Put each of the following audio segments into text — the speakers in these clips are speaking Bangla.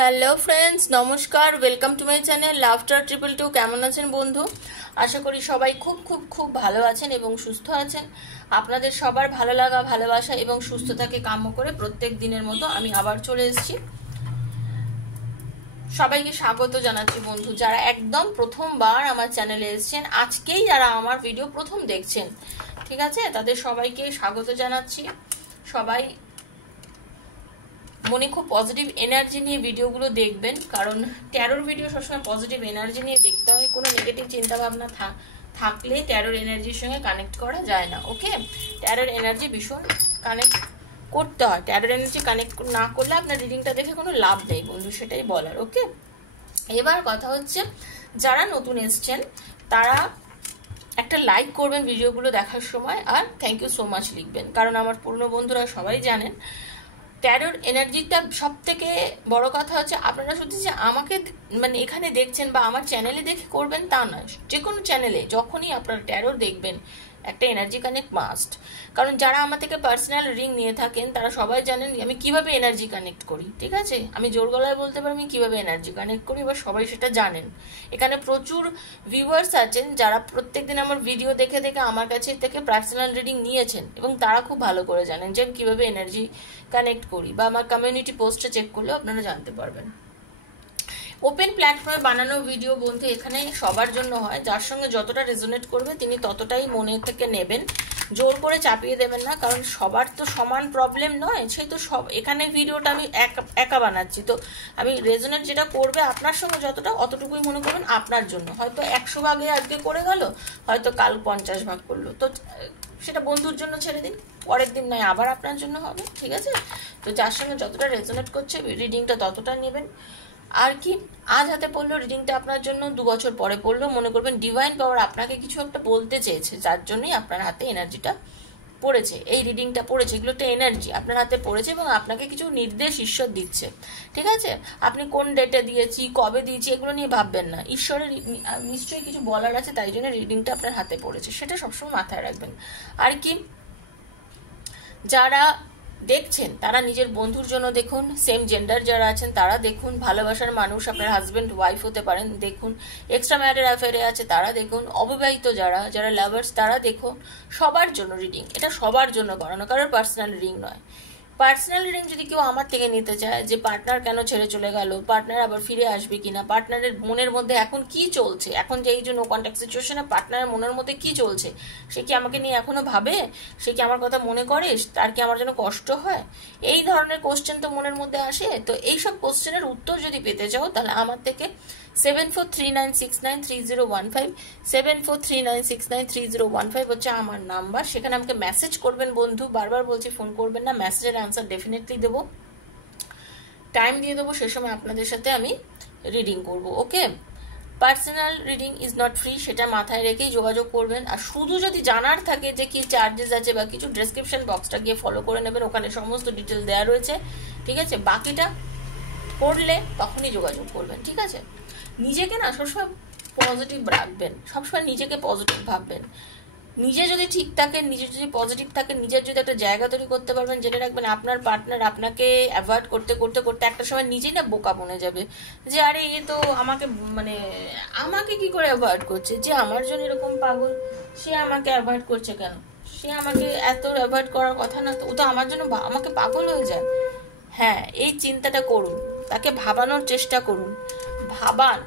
হ্যালো ফ্রেন্ডস, নমস্কার। Welcome to my channel laughter 222। কেমন আছেন বন্ধু? আশা করি সবাই খুব খুব খুব ভালো আছেন এবং সুস্থ আছেন। আপনাদের সবার ভালো লাগা, ভালোবাসা এবং সুস্থতাকে কাম্য করে প্রত্যেক দিনের মতো আমি আবার চলে এসেছি। সবাইকে স্বাগত জানাচ্ছি বন্ধু, যারা একদম প্রথমবার আমার চ্যানেলে এসেছেন, আজকেই যারা আমার ভিডিও প্রথম দেখছেন, ঠিক আছে, তাদের সবাইকে স্বাগত জানাচ্ছি। সবাই মনে খুব পজিটিভ এনার্জি নিয়ে ভিডিওগুলো দেখবেন, কারণ ট্যারোর ভিডিও সবসময় পজিটিভ এনার্জি নিয়ে দেখতে হয়। কোনো নেগেটিভ চিন্তা ভাবনা থাকলে ট্যারোর এনার্জির সঙ্গে কানেক্ট করা যায় না। ওকে, ট্যারোর এনার্জি ভীষণ কানেক্ট করতে হয়। ট্যারোর এনার্জি কানেক্ট না করলে আপনার রিডিংটা দেখে কোনো লাভ নেই বন্ধু, সেটাই বলার। ওকে, এবার কথা হচ্ছে, যারা নতুন এসছেন তারা একটা লাইক করবেন ভিডিওগুলো দেখার সময়, আর থ্যাংক ইউ সো মাচ লিখবেন, কারণ আমার পুরনো বন্ধুরা সবাই জানেন ট্যারোর এনার্জিটা সব থেকে বড় কথা হচ্ছে, আপনারা শুধু যে আমাকে মানে এখানে দেখছেন বা আমার চ্যানেলে দেখে করবেন তা নয়। যে কোনো চ্যানেলে যখনই আপনারা ট্যারোর দেখবেন একটা এনার্জি কানেক্ট মাস্ট। কারণ যারা আমার থেকে পার্সোনাল রিডিং নিয়ে থাকেন তারা সবাই জানেন আমি কিভাবে এনার্জি কানেক্ট করি। ঠিক আছে, আমি জোর গলায় বলতে পারি আমি কিভাবে এনার্জি কানেক্ট করি, বা সবাই সেটা জানেন। এখানে প্রচুর ভিউয়ার্স আছেন যারা প্রত্যেকদিন আমার ভিডিও দেখে দেখে আমার কাছে থেকে পার্সোনাল রিডিং নিয়েছেন এবং তারা খুব ভালো করে জানেন যে আমি কিভাবে এনার্জি কানেক্ট করি, বা আমার কমিউনিটি পোস্টে চেক করলেও আপনারা জানতে পারবেন। ওপেন প্ল্যাটফর্মে বানানো ভিডিও বন্ধু এখানে সবার জন্য হয়, যার সঙ্গে যতটা রেজোনেট করবে তিনি ততটাই মনে থেকে নেবেন, জোর করে চাপিয়ে দেবেন না, কারণ সবার তো সমান প্রবলেম নয়। সেই তো সব এখানে ভিডিওটা আমি একা বানাচ্ছি, তো আমি রেজোনেট যেটা করবে আপনার সঙ্গে যতটা, অতটুকুই মনে করুন আপনার জন্য। হয়তো 100 ভাগে আজকে করে গেল, হয়তো কাল 50 ভাগ করলো, তো সেটা বন্ধুর জন্য ছেড়ে দিন, পরের দিন নয় আবার আপনার জন্য হবে। ঠিক আছে, তো যার সঙ্গে যতটা রেজোনেট করছে রিডিংটা ততটা নেবেন। আর কি, আজ হাতে পড়লো রিডিংটা আপনার জন্য, 2 বছর পরে পড়লো, মনে করবেন ডিভাইন পাওয়ার আপনাকে কিছু একটা বলতে চেয়েছে, যার জন্যই আপনার হাতে এনার্জিটা পড়েছে, এই রিডিংটা পড়েছে। এগুলো একটা এনার্জি আপনার হাতে পড়েছে এবং আপনাকে কিছু নির্দেশ ঈশ্বর দিচ্ছে। ঠিক আছে, আপনি কোন ডেটে দিয়েছি, কবে দিয়েছি, এগুলো নিয়ে ভাববেন না। ঈশ্বরের নিশ্চয়ই কিছু বলার আছে, তাই জন্য রিডিংটা আপনার হাতে পড়েছে, সেটা সবসময় মাথায় রাখবেন। আর কি, যারা দেখছেন তারা নিজের বন্ধুর জন্য দেখুন, সেম জেন্ডার যারা আছেন তারা দেখুন, ভালোবাসার মানুষ আপনার হাজবেন্ড ওয়াইফ হতে পারেন দেখুন, এক্সট্রা ম্যারিটাল অ্যাফেয়ারে আছে তারা দেখুন, অবিবাহিত যারা যারা লাভার্স তারা দেখুন। সবার জন্য রিডিং, এটা সবার জন্য করানো, কারোর পার্সোনাল রিডিং নয়। পার্সোনাল রিডিং যদি কেউ আমার থেকে নিতে চায়, যে পার্টনার কেন ছেড়ে চলে গেল, পার্টনার আবার ফিরে আসবে কিনা, পার্টনারের মনের মধ্যে এখন কি চলছে, এখন যে এই যে নো কন্ট্যাক্ট সিচুয়েশনে পার্টনারের মনের মধ্যে কি চলছে, সে কি আমাকে নিয়ে এখনো ভাবে, সে কি আমার কথা মনে করে, তার কি আমার জন্য কষ্ট হয়, এই ধরনের কোশ্চেন তো মনের মধ্যে আসে। তো এইসব কোশ্চেনের উত্তর যদি পেতে চাও তাহলে আমার থেকে 7439693015 7439693015 হচ্ছে আমার নাম্বার, সেখানে আমাকে মেসেজ করবেন বন্ধু। বারবার বলছি ফোন করবেন না, মেসেজের অ্যান্সার ডেফিনেটলি দেবো, টাইম দিয়ে দেবো, সে সময় আপনাদের সাথে আমি রিডিং করব। Okay, personal reading is not free, সেটা মাথায় রেখেই যোগাযোগ করবেন। আর শুধু যদি জানার থাকে যে কি চার্জেস আছে বা কিছু, ডেসক্রিপশন বক্সটা গিয়ে ফলো করে নেবেন, ওখানে সমস্ত ডিটেল দেওয়া রয়েছে। ঠিক আছে, বাকিটা করলে তখনই যোগাযোগ করবেন। ঠিক আছে, নিজেকে না সবসময় পজিটিভ রাখবেন, সবসময় নিজেকে পজিটিভ ভাববেন। নিজে যদি ঠিক থাকেন, নিজে যদি পজিটিভ থাকেন, নিজের যদি একটা জায়গা তৈরি করতে পারবেন, যেটা রাখবেন আপনার পার্টনার আপনাকে অ্যাভয়েড করতে করতে করতে একটা সময় নিজেই না বোকা বনে যাবে, যে আরে এ তো আমাকে মানে আমাকে কি করে অ্যাভয়েড করছে, যে আমার জন্য এরকম পাগল, সে আমাকে অ্যাভয়েড করছে কেন, সে আমাকে এত অ্যাভয়েড করার কথা না, তো ও তো আমার জন্য আমাকে পাগল হয়ে যায়। হ্যাঁ, এই চিন্তাটা করুন, তাকে ভাবানোর চেষ্টা করুন, ভাবান।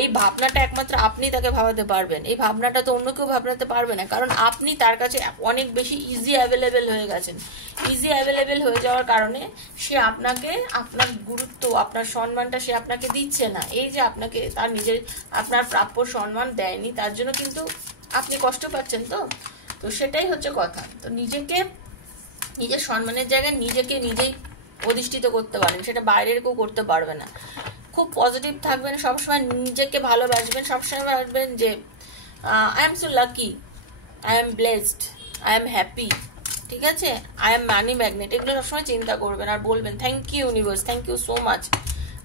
এই ভাবনাটা একমাত্র আপনি তাকে ভাবাতে পারবেন, এই ভাবনাটা তো অন্য কেউ ভাবনাতে পারবে না, কারণ আপনি তার কাছে অনেক বেশি ইজি অ্যাভেলেবেল হয়ে গেছেন। ইজি অ্যাভেলেবেল হয়ে যাওয়ার কারণে সে আপনাকে, আপনার গুরুত্ব, আপনার সম্মানটা সে আপনাকে দিচ্ছে না। এই যে আপনাকে তার নিজের আপনার প্রাপ্য সম্মান দেয়নি, তার জন্য কিন্তু আপনি কষ্ট পাচ্ছেন। তো সেটাই হচ্ছে কথা। তো নিজেকে, নিজের সম্মানের জায়গায় নিজেকে নিজেই অধিষ্ঠিত করতে পারেন, সেটা বাইরের কেউ করতে পারবে না। খুব পজিটিভ থাকবেন, সবসময় নিজেকে ভালোবাসবেন, সবসময় ভাববেন যে I am so lucky, I am blessed, I am happy. ঠিক আছে, আই এম মানি ম্যাগনেট, এগুলো সবসময় চিন্তা করবেন আর বলবেন thank you universe, thank you so much,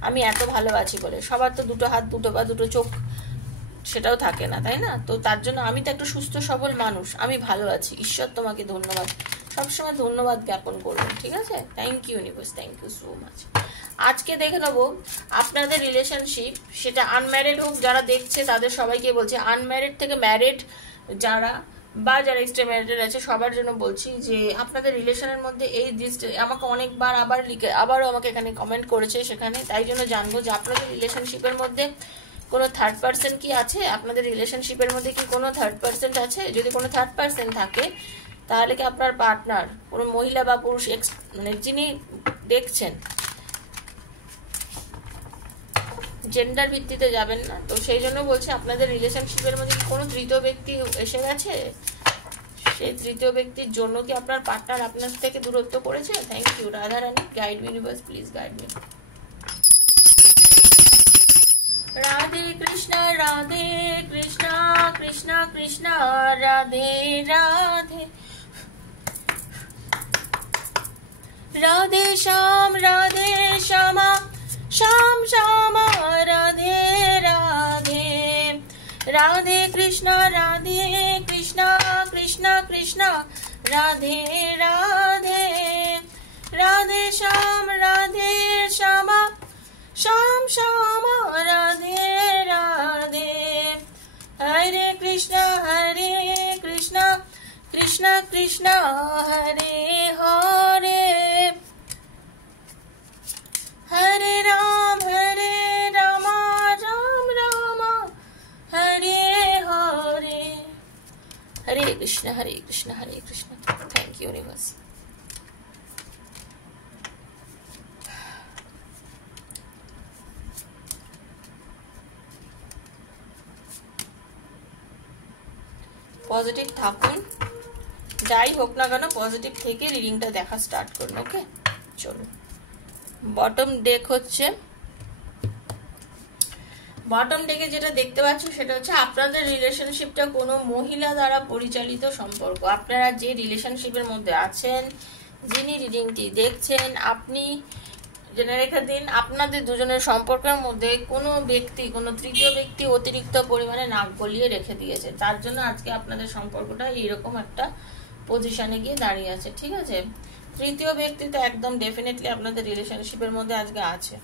আমি এত ভালো আছি বলে। সবার তো দুটো হাত, দুটো পা, দুটো চোখ, সেটাও থাকে না, তাই না? তো তার জন্য আমি তো একটা সুস্থ সবল মানুষ, আমি ভালো আছি, ঈশ্বর তোমাকে ধন্যবাদ সবসময় ধন্যবাদ জ্ঞাপন করবেন, ঠিক আছে? Thank you universe, thank you so much. আজকে দেখে নেবো আপনাদের রিলেশনশিপ, সেটা আনম্যারিড হোক, যারা দেখছে তাদের সবাইকে বলছি, আনম্যারিড থেকে ম্যারিড যারা বা যারা এক্সট্রা ম্যারিড আছে সবার জন্য বলছি যে আপনাদের রিলেশনের মধ্যে এই আমাকে অনেকবার আবারও আমাকে এখানে কমেন্ট করেছে, সেখানে তাই জন্য জানবো যে আপনাদের রিলেশনশিপের মধ্যে কোনো থার্ড পার্সন কি আছে? আপনাদের রিলেশনশিপের মধ্যে কি কোনো থার্ড পার্সন আছে? যদি কোনো থার্ড পার্সন থাকে তাহলে কি আপনার পার্টনার কোনো মহিলা বা পুরুষ মানে যিনি দেখছেন, জেন্ডার ভিত্তিতে যাবেন না তো, সেই জন্য বলছি আপনাদের রিলেশনশিপের মধ্যে কোনো তৃতীয় ব্যক্তি এসে গেছে, সেই তৃতীয় ব্যক্তির জন্য কি আপনার পার্টনার আপনার থেকে দূরত্ব করেছে? Thank you Radha Rani, guide universe please guide me. Radhe Krishna Krishna Krishna Radhe Radhe, Radhe Shyam Shyam Shyam Radhe Radhe, Radhe Krishna Krishna Krishna Radhe Radhe, Radhe Shyam Shyam Shyam Radhe Radhe, Hare Krishna Krishna Krishna Hare Hare, Hare Ram Ram Ram Hare Hare, Hare Krishna Hare Krishna. Thank you universe. Positive থাকুন, যাই হোক না কেন পজিটিভ থেকে রিডিংটা দেখা স্টার্ট করুন। ওকে চলুন, বটম ডেক হচ্ছে, বটম ডেকে যেটা দেখতে পাচ্ছ সেটা হচ্ছে আপনাদের রিলেশনশিপটা কোনো মহিলা দ্বারা পরিচালিত সম্পর্ক। আপনারা যে রিলেশনশিপের মধ্যে আছেন, যিনি রিডিংটি দেখছেন, আপনি জেনে রেখে দিন আপনাদের দুজনের সম্পর্কের মধ্যে কোনো তৃতীয় ব্যক্তি অতিরিক্ত পরিমাণে নাক গলিয়ে রেখে দিয়েছে, তার জন্য আজকে আপনাদের সম্পর্কটা এইরকম একটা পজিশনে গিয়ে দাঁড়িয়ে আছে, ঠিক আছে? তৃতীয় ব্যক্তি তো একদম ডেফিনেটলি আপনাদের রিলেশনশিপের মধ্যে আজকে আছে,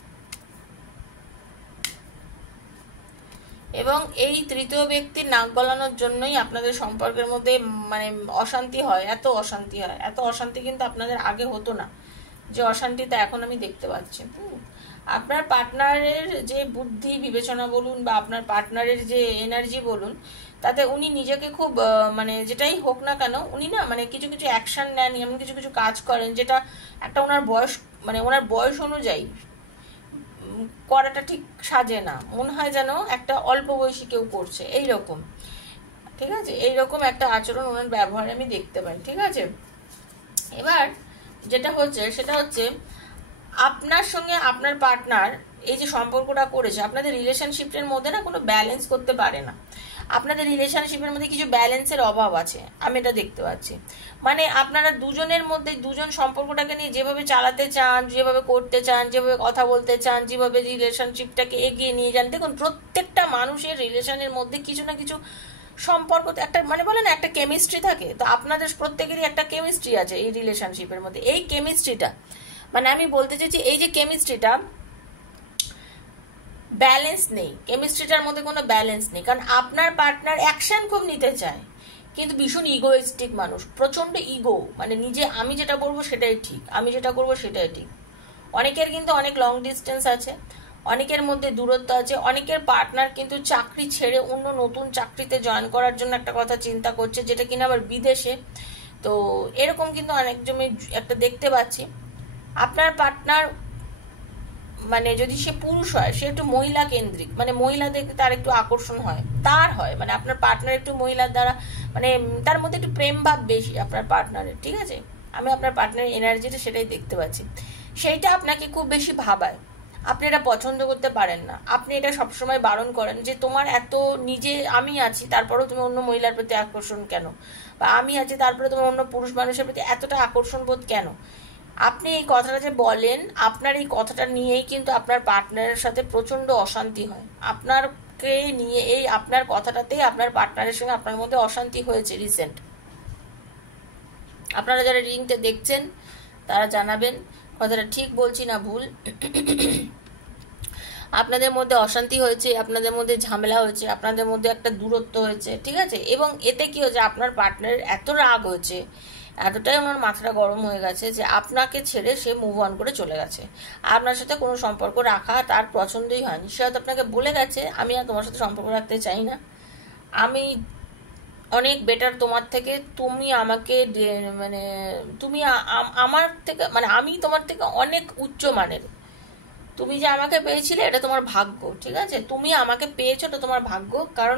এবং এই তৃতীয় ব্যক্তির নাক গলানোর জন্যই আপনাদের সম্পর্কের মধ্যে মানে অশান্তি হয়, এত অশান্তি কিন্তু আপনাদের আগে হতো না, যে অশান্তিটা এখন আমি দেখতে পাচ্ছি। আপনার পার্টনারের যে বুদ্ধি বিবেচনা বলুন বা আপনার পার্টনারের যে এনার্জি বলুন, তাতে উনি নিজেকে খুব মানে যেটাই হোক না কেন উনি না মানে কিছু অ্যাকশন নেন, এমন কিছু কাজ করেন যেটা একটা ওনার বয়স অনুযায়ী করাটা ঠিক সাজে না, মনে হয় যেন একটা অল্প বয়সী কেউ করছে এইরকম, ঠিক আছে? এইরকম একটা আচরণ ওনার ব্যবহারে আমি দেখতে পাই, ঠিক আছে? এবার যেটা হচ্ছে সেটা হচ্ছে আপনার সঙ্গে আপনার পার্টনার এই যে সম্পর্কটা করেছে, আপনাদের রিলেশনশিপের মধ্যে না কোনো ব্যালেন্স করতে পারে না, আপনাদের রিলেশনশিপের মধ্যে কিছু ব্যালেন্সের অভাব আছে, আমি এটা দেখতে পাচ্ছি। মানে আপনারা দুজনের মধ্যে দুজন সম্পর্কটাকে নিয়ে যেভাবে চালাতে চান, যেভাবে করতে চান, যেভাবে কথা বলতে চান, যেভাবে রিলেশনশিপটাকে এগিয়ে নিয়ে যান, দেখুন প্রত্যেকটা মানুষের রিলেশনের মধ্যে কিছু না কিছু সম্পর্ক একটা মানে বলে না একটা কেমিস্ট্রি থাকে, তো আপনাদের প্রত্যেকেরই একটা কেমিস্ট্রি আছে এই রিলেশনশিপের মধ্যে। এই কেমিস্ট্রিটা মানে আমি বলতে চাইছি এই যে কেমিস্ট্রিটা ব্যালেন্স নেই, কেমিস্ট্রিটার মধ্যে কোনো ব্যালেন্স নেই, কারণ আপনার পার্টনার অ্যাকশন খুব নিতে চায় কিন্তু ভীষণ ইগোইস্টিক মানুষ, প্রচন্ড ইগো, মানে নিজে আমি যেটা বলবো সেটাই ঠিক, আমি যেটা করবো সেটাই ঠিক। অনেকের কিন্তু অনেক লং ডিস্টেন্স আছে, অনেকের মধ্যে দূরত্ব আছে, অনেকের পার্টনার কিন্তু চাকরি ছেড়ে অন্য নতুন চাকরিতে জয়েন করার জন্য একটা কথা চিন্তা করছে, যেটা কিনা আবার বিদেশে, তো এরকম কিন্তু অনেকজনে একটা দেখতে পাচ্ছি। আপনার পার্টনার মানে যদি সে পুরুষ হয় সে একটু মহিলা কেন্দ্রিক, মানে মহিলাদের তার একটু আকর্ষণ হয়, মানে আপনার পার্টনার একটু মহিলার দ্বারা মানে তার মধ্যে একটু প্রেম ভাব বেশি আপনার পার্টনারের, ঠিক আছে? আমি আপনার পার্টনারের এনার্জিটা সেটাই দেখতে পাচ্ছি, সেইটা আপনাকে খুব বেশি ভাবায়, আপনি এটা পছন্দ করতে পারেন না, আপনি এটা সবসময় বারণ করেন যে তোমার এত নিজে আমি আছি তারপরেও তুমি অন্য মহিলার প্রতি আকর্ষণ কেন, বা আমি আছি তারপরে তোমার অন্য পুরুষ মানুষের প্রতি এতটা আকর্ষণ বোধ কেন। আপনি এই কথাটা যে বলেন, আপনার এই কথাটা নিয়েই কিন্তু আপনার পার্টনারের সাথে প্রচন্ড অশান্তি হয়, আপনারকে নিয়ে এই আপনার কথাটাতেই আপনার পার্টনারের সঙ্গে আপনার মধ্যে অশান্তি হয়েছে রিসেন্ট, আপনারা যারা রিডিংটা দেখছেন তারা জানাবেন কথাটা ঠিক বলছি না ভুল। আপনাদের মধ্যে অশান্তি হয়েছে, আপনাদের মধ্যে ঝামেলা হয়েছে, আপনাদের মধ্যে একটা দূরত্ব হয়েছে, ঠিক আছে? এবং এতে কি হয়েছে, আপনার পার্টনারের এত রাগ হয়েছে, এতটাই ওনার মাথাটা গরম হয়ে গেছে যে আপনাকে ছেড়ে সে মুভ অন করে চলে গেছে। আপনার সাথে কোনো সম্পর্ক রাখা তার পছন্দই হয়নি। সে হয়তো আপনাকে বলে গেছে আমি আর তোমার সাথে সম্পর্ক রাখতে চাই না, আমি অনেক বেটার তোমার থেকে, তুমি আমাকে মানে তুমি আমার থেকে মানে আমি তোমার থেকে অনেক উচ্চ মানের, তুমি যে আমাকে পেয়েছিলে এটা তোমার ভাগ্য, ঠিক আছে? তুমি আমাকে পেয়েছো এটা তোমার ভাগ্য। কারণ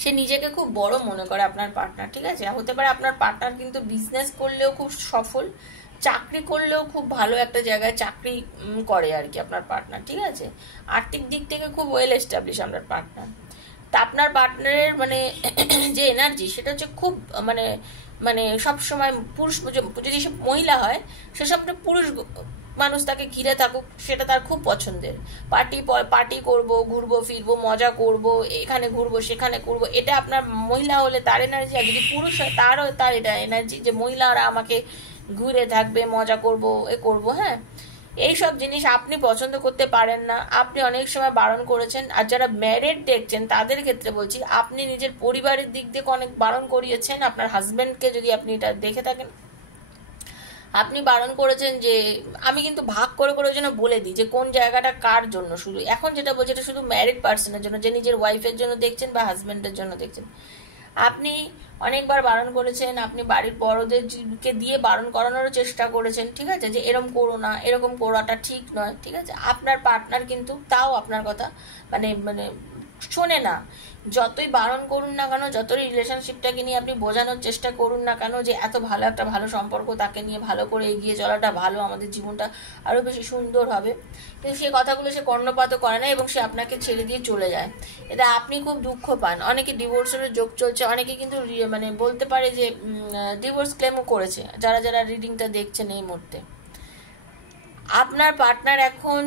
সে নিজেকে খুব বড় মনে করে আপনার পার্টনার, ঠিক আছে? হতে পারে আপনার পার্টনার কিন্তু বিজনেস করলেও খুব সফল, চাকরি করলেও খুব ভালো একটা জায়গায় চাকরি করে আর কি আপনার পার্টনার, ঠিক আছে? আর্থিক দিক থেকে খুব ওয়েল এস্টাবলিশ আপনার পার্টনার। তা আপনার পার্টনারের মানে যে এনার্জি সেটা হচ্ছে খুব মানে মানে সবসময় পুরুষ, যদি সে মহিলা হয় সেসব পুরুষ মানুষ তাকে ঘিরে থাকুক সেটা তার খুব পছন্দের। পার্টি করব, ঘুরবো ফিরবো, মজা করব, এখানে ঘুরবো সেখানে করবো, এটা আপনার মহিলা হলে তার এনার্জি। আর যদি পুরুষ হয় তারও তার এটা এনার্জি যে মহিলারা আমাকে ঘুরে থাকবে, মজা করব, এ করব। হ্যাঁ, এইসব জিনিস আপনি পছন্দ করতে পারেন না, আপনি অনেক সময় বারণ করেছেন। আর যারা ম্যারিড দেখছেন তাদের ক্ষেত্রে বলছি, আপনি নিজের পরিবারের দিক থেকে অনেক বারণ করিয়েছেন। আপনার হাজবেন্ডকে যদি আপনি এটা দেখে থাকেন, আপনি বারণ করেছেন যে আমি কিন্তু ভাগ করে করে জন্য বলে দিই যে কোন জায়গাটা কার জন্য। শুধু এখন যেটা বলছি এটা শুধু ম্যারিড পার্সনের জন্য, যে নিজের ওয়াইফের জন্য দেখছেন বা হাজবেন্ডের জন্য দেখছেন। আপনি অনেকবার বারণ করেছেন, আপনি বাড়ির বড়দেরকে দিয়ে বারণ করানোরও চেষ্টা করেছেন, ঠিক আছে? যে এরকম করো না, এরকম করাটা ঠিক নয়, ঠিক আছে? আপনার পার্টনার কিন্তু তাও আপনার কথা মানে মানে শোনে না। যতই বারণ করুন না কেন, যতই রিলেশনশিপটাকে নিয়ে আপনি বোঝানোর চেষ্টা করুন না কেন যে এত ভালো একটা ভালো সম্পর্ক, তাকে নিয়ে ভালো করে এগিয়ে চলাটা ভালো, আমাদের জীবনটা আরো বেশি সুন্দর হবে, কিন্তু সেই কথাগুলো সে কর্ণপাতও করে না এবং সে আপনাকে ছেড়ে দিয়ে চলে যায়। এটা আপনি খুব দুঃখ পান। অনেকে ডিভোর্সের যোগ চলছে, অনেকে কিন্তু মানে বলতে পারে যে ডিভোর্স ক্লেমও করেছে, যারা যারা রিডিংটা দেখছেন এই মুহূর্তে। আপনার পার্টনার এখন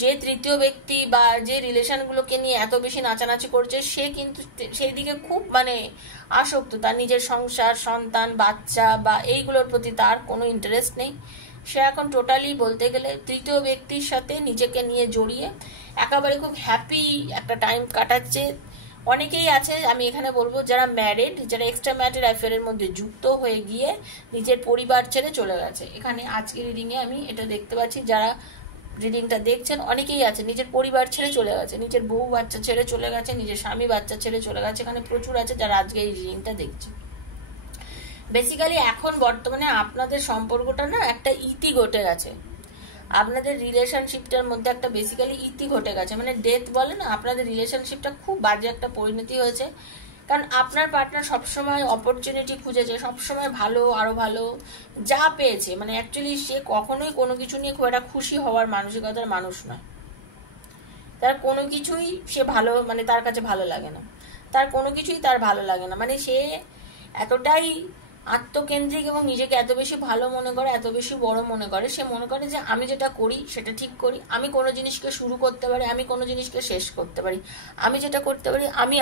যে তৃতীয় ব্যক্তি বা যে রিলেশনগুলোকে নিয়ে এত বেশি নাচানাচি করছে, সে কিন্তু সেই দিকে খুব মানে আসক্ত। তার নিজের সংসার, সন্তান, বাচ্চা বা এইগুলোর প্রতি তার কোনো ইন্টারেস্ট নেই। সে এখন টোটালি বলতে গেলে তৃতীয় ব্যক্তির সাথে নিজেকে নিয়ে জড়িয়ে একেবারে খুব হ্যাপি একটা টাইম কাটাচ্ছে। অনেকেই আছে, আমি এখানে বলবো, যারা ম্যারিড, যারা এক্সট্রা ম্যারিড অ্যাফেয়ারের মধ্যে যুক্ত হয়ে গিয়ে নিজের পরিবার ছেড়ে চলে গেছে। এখানে আজকে রিডিংয়ে আমি এটা দেখতে পাচ্ছি, যারা রিডিংটা দেখছেন অনেকেই আছে নিজের পরিবার ছেড়ে চলে গেছে, নিজের বউ বাচ্চা ছেড়ে চলে গেছে, নিজের স্বামী বাচ্চা ছেড়ে চলে গেছে। এখানে প্রচুর আছে যারা আজকে এই রিডিংটা দেখছে। বেসিক্যালি এখন বর্তমানে আপনাদের সম্পর্কটা না একটা ইতি ঘটে গেছে, আপনাদের রিলেশনশিপটার মধ্যে একটা বেসিক্যালি ইতি ঘটে গেছে, মানে ডেথ বলে না, আপনাদের রিলেশনশিপটা খুব বাজে একটা পরিণতি হয়েছে। কারণ আপনার পার্টনার সবসময় অপরচুনিটি খুঁজেছে, সবসময় ভালো, আরো ভালো যা পেয়েছে, মানে অ্যাকচুয়ালি সে কখনোই কোনো কিছু নিয়ে খুব একটা খুশি হওয়ার মানসিকতার মানুষ নয়। তার কোনো কিছুই সে ভালো মানে তার কাছে ভালো লাগে না, তার কোনো কিছুই তার ভালো লাগে না। মানে সে এতটাই আত্মকেন্দ্রিক এবং নিজেকে এত বেশি ভালো মনে করে, এত বেশি বড় মনে করে, সে মনে করে যে আমি যেটা করি সেটা ঠিক করি, আমি কোনো জিনিসকে শুরু করতে পারি, আমি কোনো জিনিসকে শেষ করতে পারি, আমি যেটা করতে পারি আমি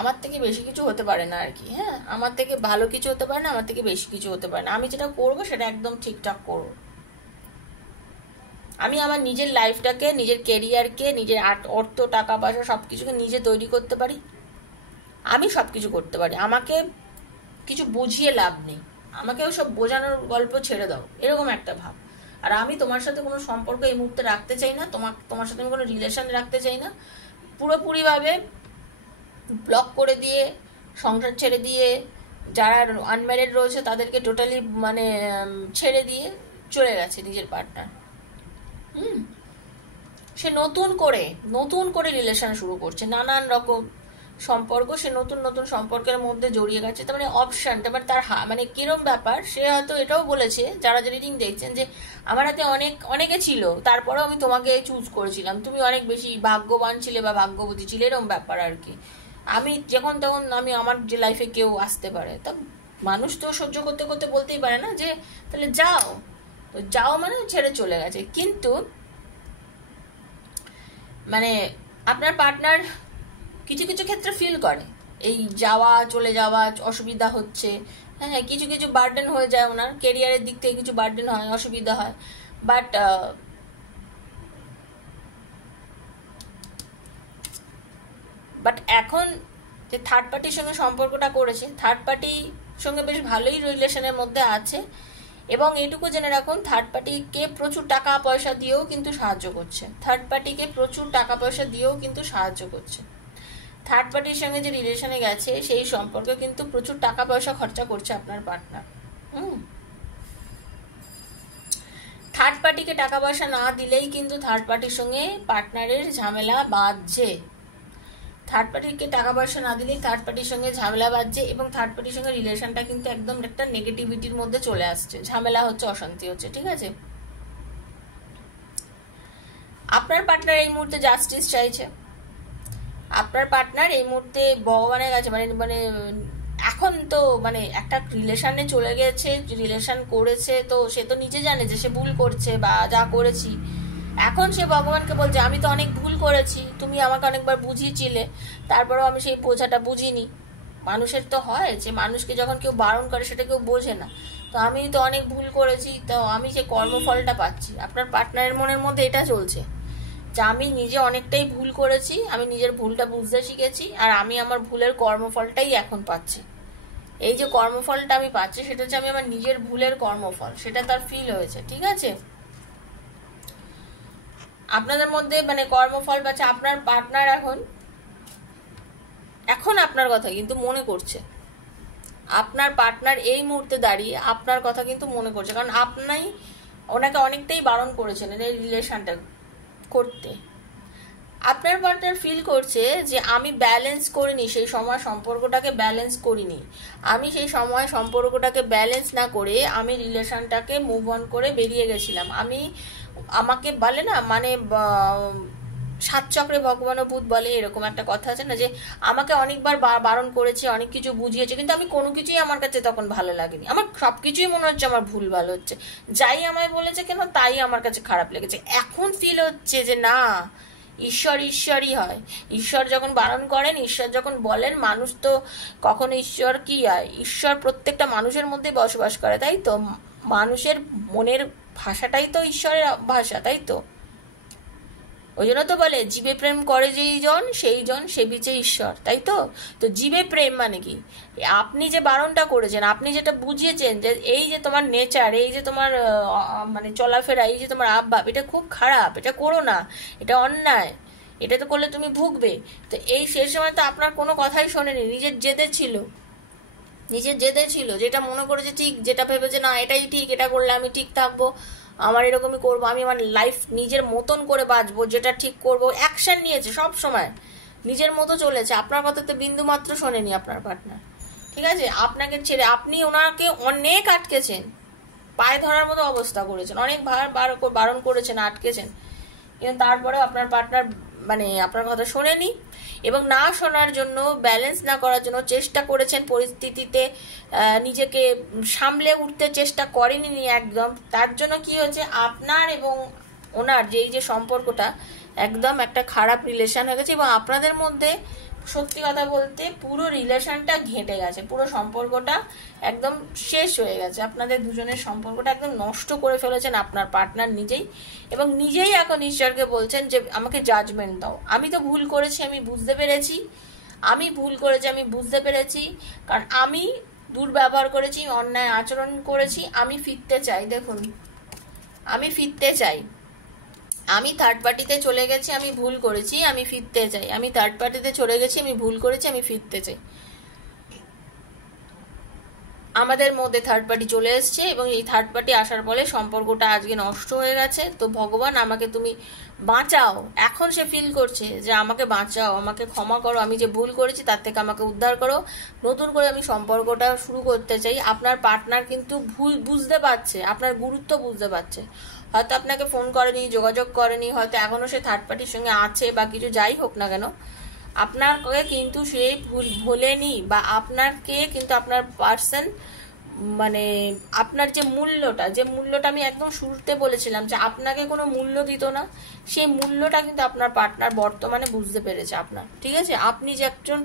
আমার থেকে বেশি কিছু হতে পারে না আর কি। হ্যাঁ, আমার থেকে ভালো কিছু হতে পারে না, আমার থেকে বেশি কিছু হতে পারে না, আমি যেটা করবো সেটা একদম ঠিকঠাক করবো। আমি আমার নিজের লাইফটাকে, নিজের কেরিয়ারকে, নিজের অর্থ, টাকা পয়সা সবকিছুকে নিজে তৈরি করতে পারি, আমি সবকিছু করতে পারি, আমাকে কিছু বুঝিয়ে লাভ নেই, আমাকে সব বোঝানোর গল্প ছেড়ে দাও, এরকম একটা ভাব। আর আমি তোমার সাথে কোনো সম্পর্ক এই মুহূর্তে রাখতে চাই না, তোমার সাথে আমি কোনো রিলেশন রাখতে চাই না, পুরোপুরি ভাবে ব্লক করে দিয়ে, সংসার ছেড়ে দিয়ে, যারা আনম্যারিড রয়েছে তাদেরকে টোটালি মানে ছেড়ে দিয়ে চলে গেছে নিজের পার্টনার। সে নতুন করে রিলেশন শুরু করছে, নানান রকম সম্পর্ক, সে নতুন নতুন সম্পর্কের মধ্যে জড়িয়ে গেছে। তার মানে অপশন, তারপর তার মানে কিরম ব্যাপার, সে হয়তো এটাও বলেছে, যারা রিডিং দেখছেন, যে আমার হাতে অনেকে ছিল, তারপরেও আমি তোমাকে চুজ করেছিলাম, তুমি অনেক বেশি ভাগ্যবান ছিলে বা ভাগ্যবতী ছিলে, এরকম ব্যাপার আর কি। আমি যখন তখন আমি আমার যে লাইফে কেউ আসতে পারে, তা মানুষ তো সহ্য করতে করতে বলতেই পারে না যে তাহলে যাও, তো যাও মানে ছেড়ে চলে গেছে। কিন্তু মানে আপনার পার্টনার কিছু কিছু ক্ষেত্রে ফিল করে এই যাওয়া চলে যাওয়া অসুবিধা হচ্ছে, হ্যাঁ কিছু কিছু বার্ডেন হয়ে যায় ওনার কেরিয়ারের দিক থেকে, কিছু বার্ডেন হয়, অসুবিধা হয়। বাট এখন যে থার্ড পার্টির সঙ্গে সম্পর্কটা করেছে, থার্ড পার্টির সঙ্গে বেশ ভালোই রিলেশনের মধ্যে আছে। এবং এটুকু জেনে রাখুন, থার্ড পার্টিকে প্রচুর টাকা পয়সা দিয়েও কিন্তু সাহায্য করছে, থার্ড পার্টিকে প্রচুর টাকা পয়সা দিয়েও কিন্তু সাহায্য করছে। থার্ড পার্টির সঙ্গে যে রিলেশনে গেছে সেই সম্পর্কে কিন্তু প্রচুর টাকা পয়সা খরচা করছে আপনার পার্টনার। থার্ড পার্টিকে টাকা পয়সা না দিলেই কিন্তু থার্ড পার্টির সঙ্গে পার্টনারের ঝামেলা বাঁধছে। থার্ড পার্টিকে টাকা পয়সা না দিলেই থার্ড পার্টির সঙ্গে ঝামেলা বাঁধছে এবং থার্ড পার্টির সঙ্গে রিলেশনটা কিন্তু একদম একটা নেগেটিভিটির মধ্যে চলে আসছে, ঝামেলা হচ্ছে, অশান্তি হচ্ছে। ঠিক আছে, আপনার পার্টনার এই মুহূর্তে জাস্টিস চাইছে, আপনার পার্টনার এই মুহূর্তে ভগবানের কাছে মানে এখন তো মানে একটা রিলেশনে চলে গেছে, রিলেশন করেছে, তো সে তো নিজে জানে যে সে ভুল করছে বা যা করেছি। এখন সে ভগবানকে বলছে আমি তো অনেক ভুল করেছি, তুমি আমাকে অনেকবার বুঝিয়েছিলে, তারপরেও আমি সেই বোঝাটা বুঝিনি। মানুষের তো হয় যে মানুষকে যখন কেউ বারণ করে সেটা কেউ বোঝে না, তো আমি তো অনেক ভুল করেছি, তো আমি যে কর্মফলটা পাচ্ছি। আপনার পার্টনারের মনের মধ্যে এটা চলছে যে আমি নিজে অনেকটাই ভুল করেছি, আমি নিজের ভুলটা বুঝতে শিখেছি, আর আমি আমার ভুলের কর্মফলটাই এখন পাচ্ছি। এই যে কর্মফলটা আমি পাচ্ছি সেটা হচ্ছে আমি আমার নিজের ভুলের কর্মফল, সেটা তার ফিল হয়েছে। ঠিক আছে, আপনাদের মধ্যে মানে কর্মফল পাচ্ছে আপনার পার্টনার। এখন আপনার কথা কিন্তু মনে করছে, আপনার পার্টনার এই মুহূর্তে দাঁড়িয়ে আপনার কথা কিন্তু মনে করছে, কারণ আপনি ওনাকে অনেকটাই বারণ করেছিলেন এই রিলেশনটা করতে। আপনার পার্টনার ফিল করছে যে আমি ব্যালেন্স করিনি, সেই সময় সম্পর্কটাকে ব্যালেন্স করিনি, আমি সেই সময় সম্পর্কটাকে ব্যালেন্স না করে আমি রিলেশনটাকে মুভ অন করে বেরিয়ে গেছিলাম। আমাকে বলে না মানে সাত চক্রে ভগবান ও ভূত বলে, এরকম একটা কথা আছে না, যে আমাকে অনেকবার বারণ করেছে, অনেক কিছু বুঝিয়েছে, কিন্তু আমি কোনো কিছুই আমার কাছে তখন ভালো লাগেনি, আমার সবকিছুই মনে হচ্ছে আমার ভুল ভালো হচ্ছে, যাই আমায় বলেছে কেন তাই আমার কাছে খারাপ লেগেছে। এখন ফিল হচ্ছে যে না, ঈশ্বর ঈশ্বরই হয়, ঈশ্বর যখন বারণ করেন, ঈশ্বর যখন বলেন, মানুষ তো কখনো ঈশ্বর কি হয়, ঈশ্বর প্রত্যেকটা মানুষের মধ্যে বসবাস করে, তাই তো মানুষের মনের ভাষাটাই তো ঈশ্বরের ভাষা, তাই তো ওই জন্য তো বলে জীবে প্রেম করে যেই জন সেই জন সেবিছে ঈশ্বর, তাই তো। তো জীবে প্রেম মানে কি, আপনি যে বারণটা করেছেন, আপনি যেটা বুঝিয়েছেন যে এই যে তোমার নেচার, এই যে তোমার মানে চলাফেরা, এই যে তোমার আবভাব, এটা খুব খারাপ, এটা করো না, এটা অন্যায়, এটা তো করলে তুমি ভুগবে। তো এই শেষ সময় তো আপনার কোনো কথাই শোনেনি, নিজের জেদে ছিল, যেটা মনে করেছে ঠিক, যেটা ভেবেছে না এটাই ঠিক, এটা করলে আমি ঠিক থাকবো, আমার এরকমই করবো, আমি আমার লাইফ নিজের মতন করে বাঁচবো, যেটা ঠিক করবো, অ্যাকশন নিয়েছে সব সময়, নিজের মতো চলেছে, আপনার কথা তো বিন্দু মাত্র শোনেনি আপনার পার্টনার। ঠিক আছে, আপনাকে ছেড়ে আপনি ওনাকে অনেক আটকেছেন, পায়ে ধরার মতো অবস্থা করেছেন, অনেক বারণ করেছেন, আটকেছেন, কিন্তু তারপরেও আপনার পার্টনার মানে আপনার কথা শোনেনি, এবং না শোনার জন্য, ব্যালেন্স না করার জন্য চেষ্টা করেছেন, পরিস্থিতিতে নিজেকে সামলে উঠতে চেষ্টা করেনি একদম। তার জন্য কি হয়েছে, আপনার এবং ওনার যে সম্পর্কটা একদম একটা খারাপ রিলেশন হয়ে গেছে, এবং আপনাদের মধ্যে সত্যি কথা বলতে পুরো রিলেশনটা ঘেঁটে গেছে, পুরো সম্পর্কটা একদম শেষ হয়ে গেছে, আপনাদের দুজনের সম্পর্কটা একদম নষ্ট করে ফেলেছেন আপনার পার্টনার নিজেই, এবং নিজেই এখন ঈশ্বরকে বলছেন যে আমাকে জাজমেন্ট দাও, আমি তো ভুল করেছি, আমি বুঝতে পেরেছি, আমি ভুল করেছি, আমি বুঝতে পেরেছি, কারণ আমি দুর্ব্যবহার করেছি, অন্যায় আচরণ করেছি, আমি ফিরতে চাই। দেখুন, আমি ফিরতে চাই, আমি থার্ড পার্টিতে চলে গেছি, আমি ভুল করেছি, আমি ফিরতে চাই, আমি থার্ড পার্টিতে চলে গেছি, আমি ভুল করেছি, আমি ফিরতে চাই। আমাদের মধ্যে থার্ড পার্টি চলে এসছে, এবং এই থার্ড পার্টি আসার ফলে সম্পর্কটা আজকে নষ্ট হয়ে গেছে। তো ভগবান আমাকে তুমি বাঁচাও, এখন সে ফিল করছে যে আমাকে বাঁচাও, আমাকে ক্ষমা করো, আমি যে ভুল করেছি তার থেকে আমাকে উদ্ধার করো, নতুন করে আমি সম্পর্কটা শুরু করতে চাই। আপনার পার্টনার কিন্তু ভুল বুঝতে পারছে, আপনার গুরুত্ব বুঝতে পারছে, হয়তো আপনাকে ফোন করেনি, যোগাযোগ করেনি, হয়তো এখনো সে থার্ড পার্টির সঙ্গে আছে বা কিছু, যাই হোক না কেন, আপনাকে কিন্তু সে ভোলেনি, বা আপনাকে কিন্তু আপনার পার্সন মানে আপনার যে মূল্যটা আমি একদম শুরুতে বলেছিলাম যে আপনাকে কোনো মূল্য দিত না, সেই মূল্যটা কিন্তু আপনার পার্টনার বর্তমানে বুঝতে পেরেছে আপনার, ঠিক আছে? আপনি যে একজন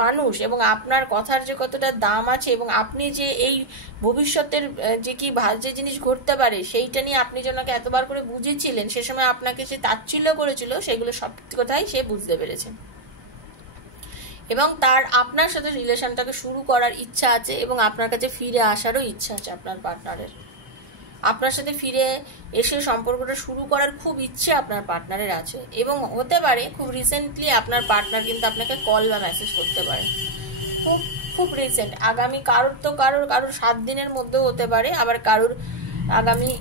মানুষ এবং আপনার কথার যে কতটা দাম আছে এবং আপনি যে এই ভবিষ্যতের যে কি যে জিনিস ঘটতে পারে সেইটা নিয়ে আপনি জনকে এতবার করে বুঝিয়েছিলেন, সে সময় আপনাকে সে তাচ্ছিল্য করেছিল, সেগুলো সব কথাই সে বুঝতে পেরেছে এবং তার আপনার সাথে রিলেশনটাকে শুরু করার ইচ্ছা আছে এবং আপনার কাছে ফিরে আসারও ইচ্ছা আছে আপনার পার্টনারের। আপনার সাথে ফিরে এসে সম্পর্কটা শুরু করার খুব ইচ্ছে আপনার পার্টনারের আছে এবং হতে পারে খুব রিসেন্টলি আপনার পার্টনার কিন্তু আপনাকে কল বা মেসেজ করতে পারে, খুব খুব রিসেন্ট, আগামী কারোর 7 দিনের মধ্যেও হতে পারে, আবার কারোর আগামী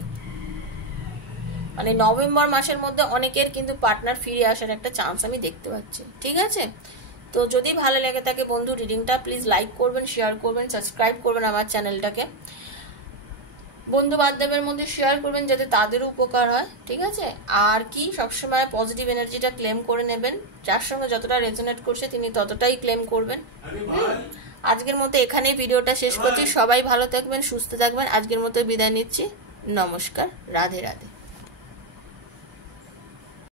মানে নভেম্বর মাসের মধ্যে অনেকের কিন্তু পার্টনার ফিরে আসার একটা চান্স আমি দেখতে পাচ্ছি, ঠিক আছে? তো যদি ভালো লাগে থাকে বন্ধু রিডিংটা প্লিজ লাইক করবেন, শেয়ার করবেন, সাবস্ক্রাইব করবেন আমার চ্যানেলটাকে, বন্ধু বান্ধবের মধ্যে শেয়ার করবেন যাতে তাদেরও উপকার হয়, ঠিক আছে? আর কি সবসময় পজিটিভ এনার্জিটা ক্লেম করে নেবেন, যার সঙ্গে যতটা রেজোনেট করছে তিনি ততটাই ক্লেম করবেন। আজকের মতো এখানেই ভিডিওটা শেষ করছি, সবাই ভালো থাকবেন, সুস্থ থাকবেন, আজকের মতো বিদায় নিচ্ছি, নমস্কার, রাধে রাধে।